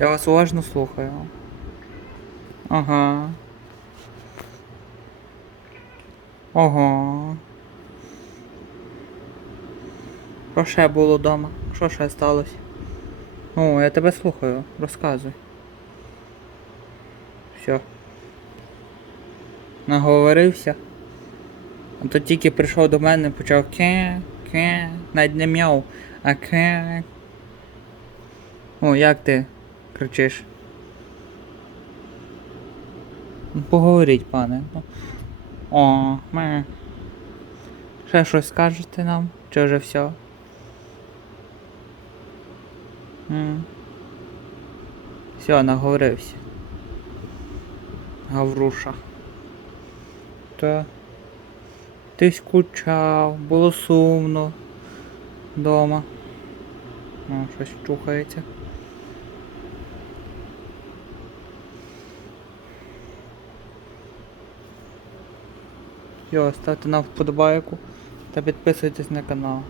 Я вас уважно слухаю. Ага. Ого. Що ще було вдома? Що ще сталося? Ну, я тебе слухаю. Розказуй. Все. Наговорився. А то тільки прийшов до мене, почав ке, ке, навіть не мяу, а ке. О, як ти кричиш? Ну, Поговоріть, пане. Ну. О, ми. Ще щось скажете нам? Чи вже все? Все, наговорився. Гавруша. Та. Ти скучав, було сумно. Дома. О, щось чухається. Йо, ставте нам вподобайку та підписуйтесь на канал.